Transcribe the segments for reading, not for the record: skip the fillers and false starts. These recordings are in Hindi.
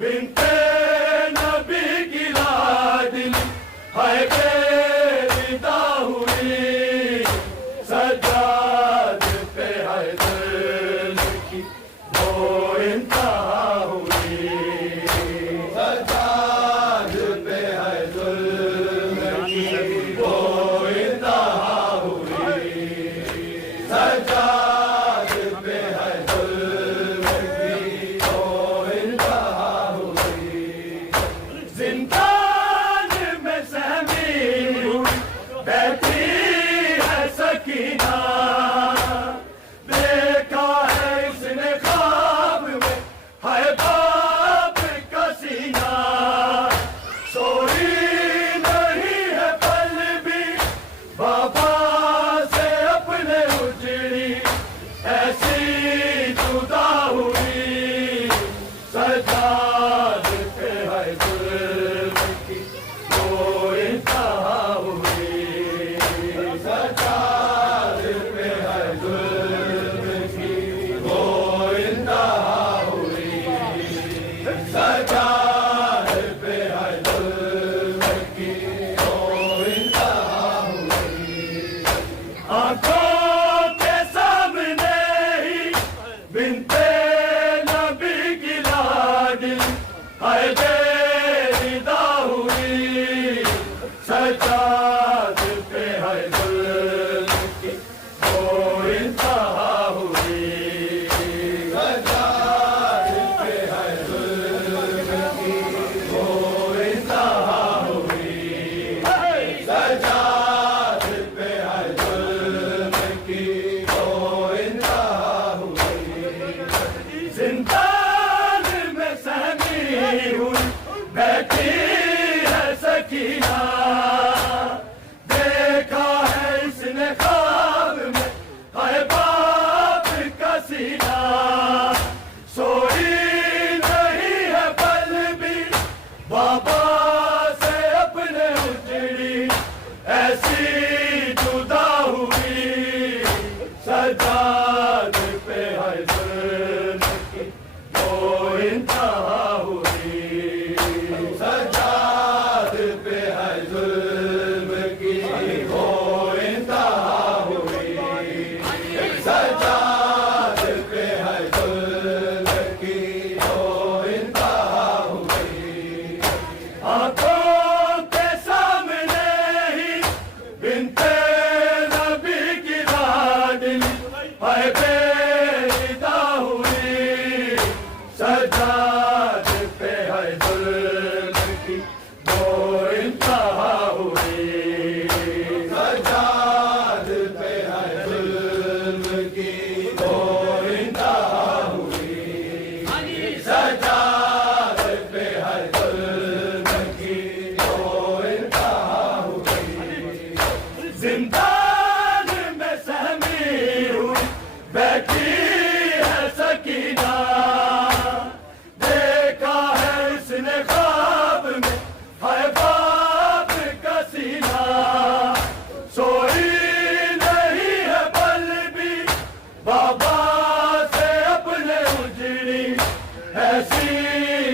बिनते नबी की लाडली है बेरिदा हुई, सज्जाद पे है जुल्म की वो इंतहा हुई, सज्जाद पे है जुल्म की वो इंतहा हुई, सज्जाद पे है जुल्म की वो इंतहा हुई। जिंदान में सहमी हुई बैठी है सकीना, देखा है इसने ख्वाब में है बाप का सीना, सोई नहीं है पल भी बाबा से अपने उजड़ी, ऐसी जुदा हुई, सज्जाद पे है जुल्म की वो इंतहा हुई, सज्जाद पे है जुल्म की वो इंतहा हुई, सज्जाद पे है जुल्म की वो इंतहा हुई। आंखों के सामने ही बिनते नबी की लाडली है बेरिदा हुई, सज्जाद पे है जुल्म की वो इंतहा हुई, सज्जाद पे है जुल्म की वो इंतहा हुई, सज्जाद पे है जुल्म की वो इंतहा हुई। जिंदान में सहमी हुई बैठी है सकीना, देखा है इसने ख्वाब में है बाप का सीना, सोई नहीं है पल भी बाबा से अपने उजड़ी, ऐसी जुदा हुई, सज्जाद पे है जुल्म की वो इंतहा हुई, सज्जाद पे है जुल्म की वो इंतहा हुई, सज्जाद पे है जुल्म की वो इंतहा हुई। आंखों के सामने ही बिनते नबी की लाडली है बेरिदा हुई, सज्जाद पे है जुल्म की वो इंतहा हुई, सज्जाद पे है जुल्म की वो इंतहा हुई, सज्जाद पे है जुल्म की वो इंतहा हुई। जिंदान में सहमी हुई बैठी है सकीना, देखा है इसने ख्वाब में है बाप का सीना, सोई नहीं है पल भी बाबा से अपने उजड़ी, ऐसी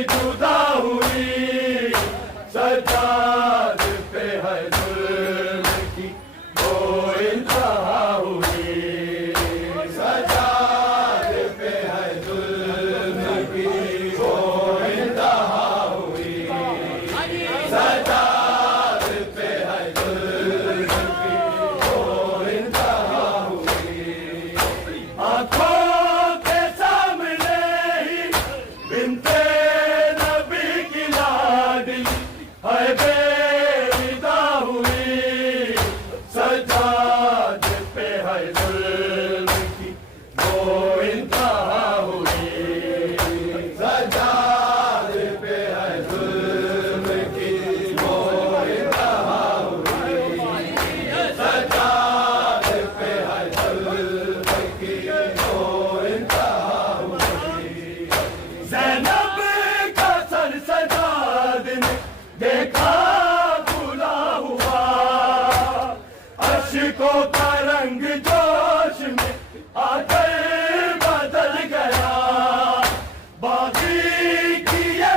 जुदा हुई, सज्जाद पे है जुल्म की वो इंतहा हुई, सज्जाद पे है जुल्म की वो इंतहा हुई, सज्जाद पे है जुल्म की वो इंतहा हुई। आंखों के सामने ही बिनते नबी की लाडली है बेरिदा हुई, सज्जाद पे है जुल्म की वो इंतहा हुई, सज्जाद पे है जुल्म की वो इंतहा हुई, सज्जाद पे है जुल्म की वो इंतहा हुई। ज़ैनब का सर सज्जाद ने देखा भूला हुआ, अश्कों का रंग जोश में आकर बदल गया, बागी की ये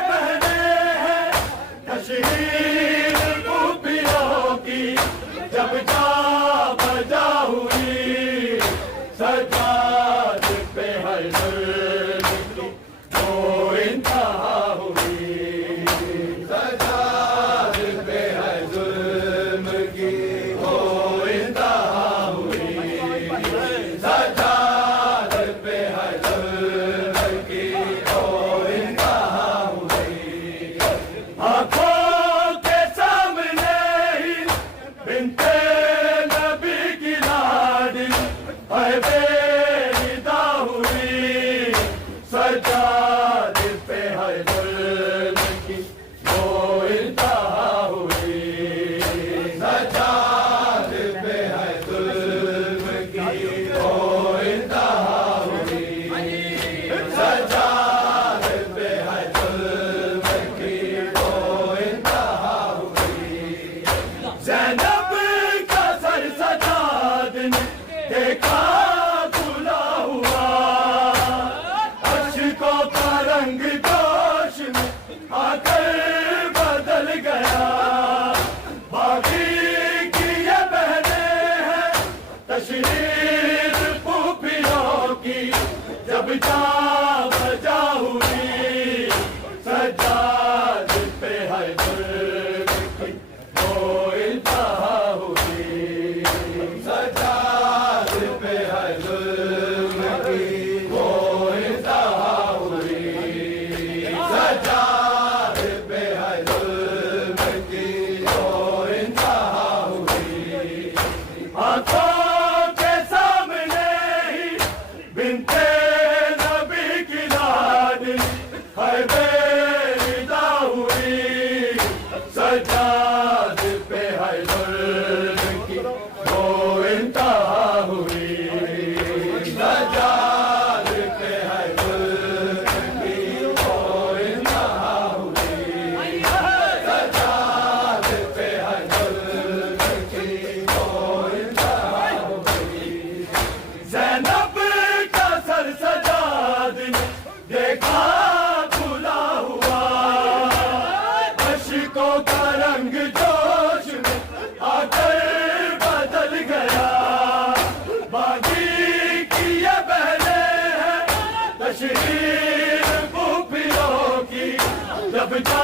जब जा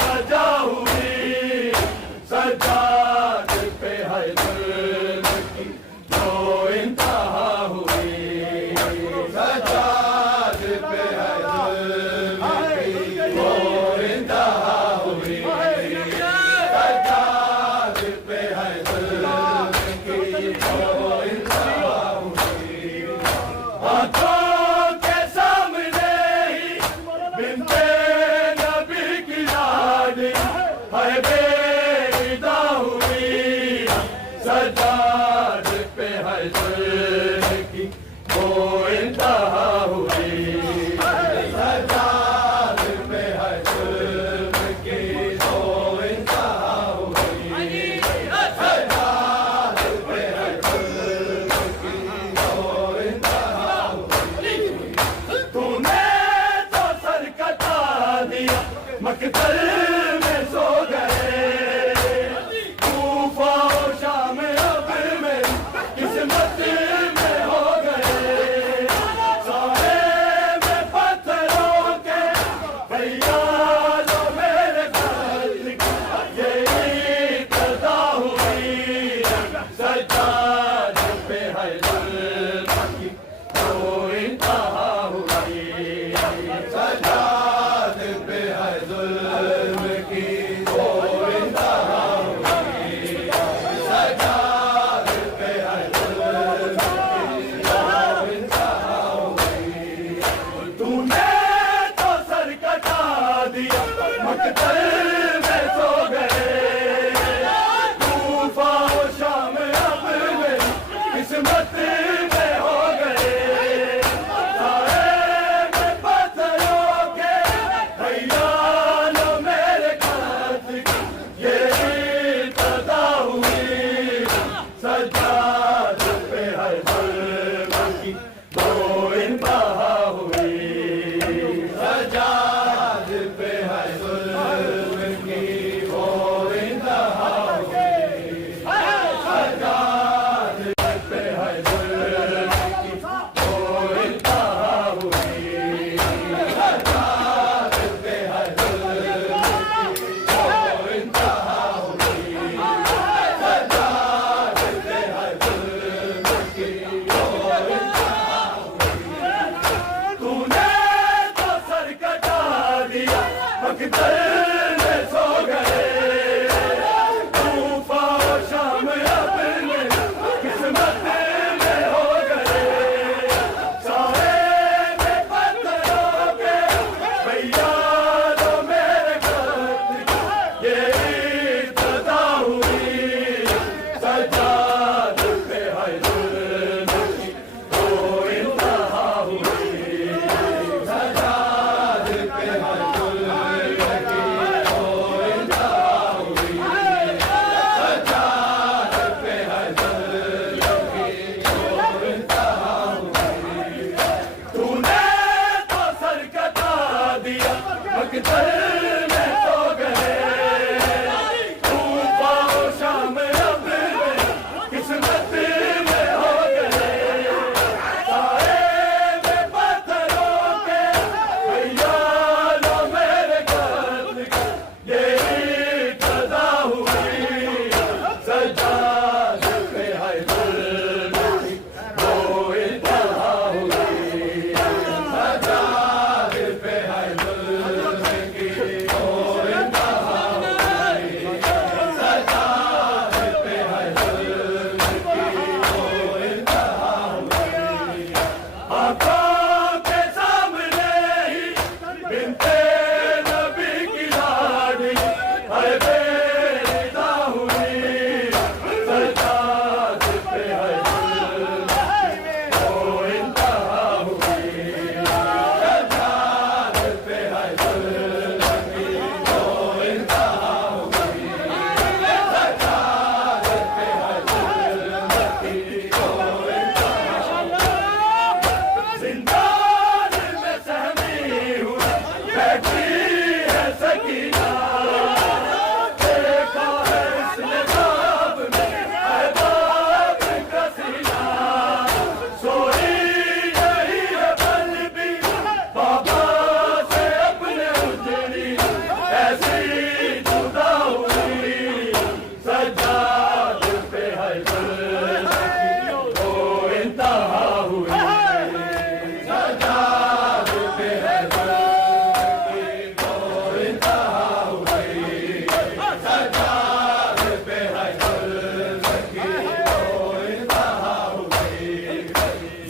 बजा हुई सज्जाद पे है जुल्म की जो इंतहा हुई सज्जाद पे है जुल्म की जो इंतहा हुई सज्जाद पे है जुल्म की जो इंतहा हुई आंखों के सामने ही बिनते नबी की लाडी है बेविदा हुई सज्जाद पे है जुल्म की वो इंतहा हुई सज्जाद पे है जुल्म की वो इंतहा हुई सज्जाद पे है जुल्म की वो इंतहा हुई तूने तो सर कटा दिया मकतल में सो गए कूफा और शाम अब में किस्मत में हो गए सारे में पत्थरों के भैया लो मेरे घर यही कदा हुई सज्जाद पे है जुल्म की वो इंतहा हुई सज्जाद पे है जुल्म की वो इंतहा हुई सज्जाद पे है जुल्म की वो इंतहा हुई तूने तो सर कटा दिया मकतल में सो गए कूफा और शाम अब में किस्मत में हो गए सारे में पत्थरों के भैया लो मेरे खत ये कदा हुई सज्जाद पे है जुल्म की वो इंतहा हुई सज्जाद पे है जुल्म की वो इंतहा हुई सज्जाद पे है जुल्म की वो इंतहा हुई सज्जाद पे है जुल्म की वो इंतहा हुई सज्जाद पे है जुल्म की वो इंतहा हुई तूने तो सर कटा दिया मकतल ऐसी जुदा हुई सज्जाद पे है जुल्म की वो इंतहा हुई सज्जाद पे है जुल्म की वो इंतहा हुई सज्जाद पे है जुल्म की वो इंतहा हुई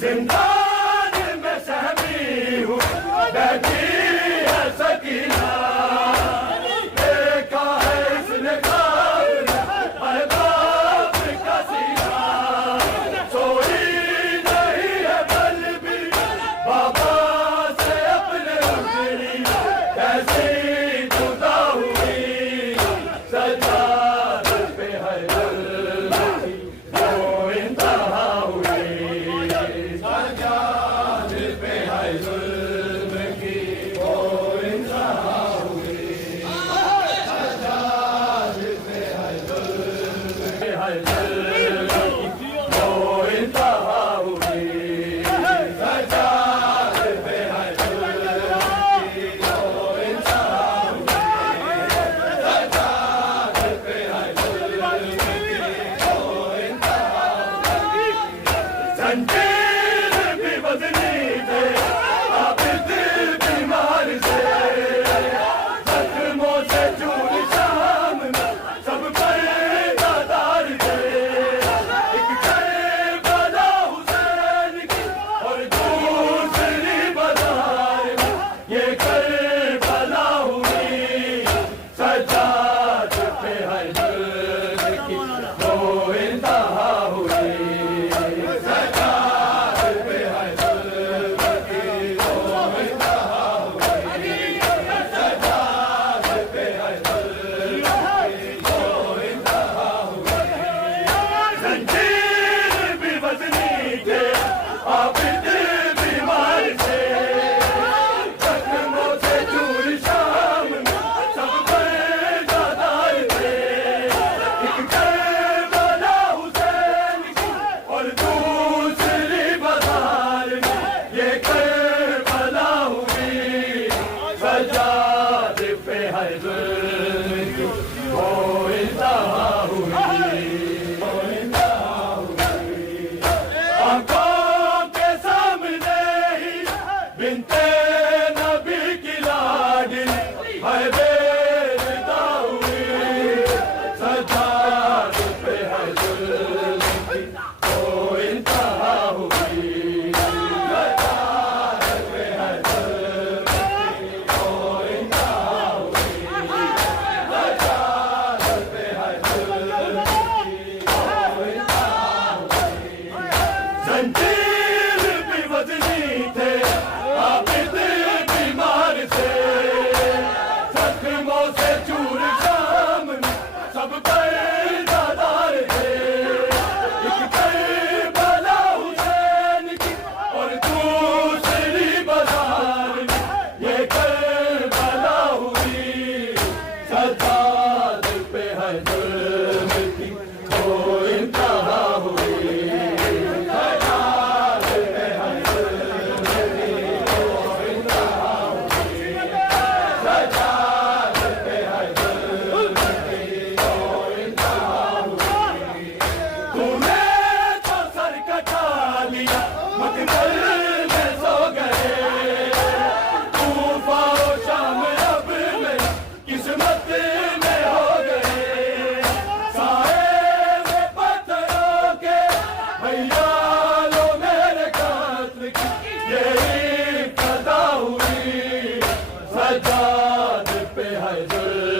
जिंदान में सहमी हूँ बैठी है सकीना देखा है इसने ख्वाब अहबाब का सीना सोई नहीं है बल भी बाबा से अपने उजड़ी कैसी जुदा हुई सज्जाद पे है जुल्म की वो इंतहा हुई सज्जाद पे है जुल्म की वो इंतहा हुई सज्जाद पे है जुल्म की वो इंतहा हुई सज्जाद पे है जुल्म की वो इंतहा हुई सज्जाद पे है जुल्म की वो इंतहा हुई जंजीर भी बदली थे आबिद बीमार से जख्मों से चूर शाम में सब पर्दादार थे एक करबला हुसैन की और दूसरी बाजार में ये करबला हुई सज्जाद पे है जुल्म की वो इंतहा हुई सज्जाद पे है जुल्म की वो इंतहा हुई सज्जाद पे है जुल्म की वो इंतहा हुई जंजीर भी बदली थे आबिद बीमार से जख्मों से चूर शाम में सब पर्दादार थे एक करबला हुसैन की और दूसरी बाजार में ये करबला हुई सज्जाद पे है जुल्म की वो इंतहा हुई वो इंतहा हुई आंखों के सामने ही बिनते नबी की लाडली है बेरिदा हुई सज्जाद पे है जुल्म की वो इंतहा हुई सज्जाद पे है जुल्म की वो इंतहा हुई सज्जाद पे है जुल्म की वो इंतहा हुई जंजीर भी बदली थे आबिद बीमार से जख्मों से चूर शाम में सब पर्दादार थे एक करबला हुसैन की और दूसरी बाजार में ये करबला हुई सज्जाद पे है जुल्म की वो इंतहा हुई सज्जाद पे है जुल्म की वो इंतहा हुई सज्जाद पे है जुल्म की वो इंतहा हुई तूने तो सर कटा लिया मकबल में सो गए तूफा और शाम अब मेरी किस्मत में हो गए साए में पत्थरों के भैया लो मेरे कातल की यही कदा हुई सज्जाद पे है जुल्म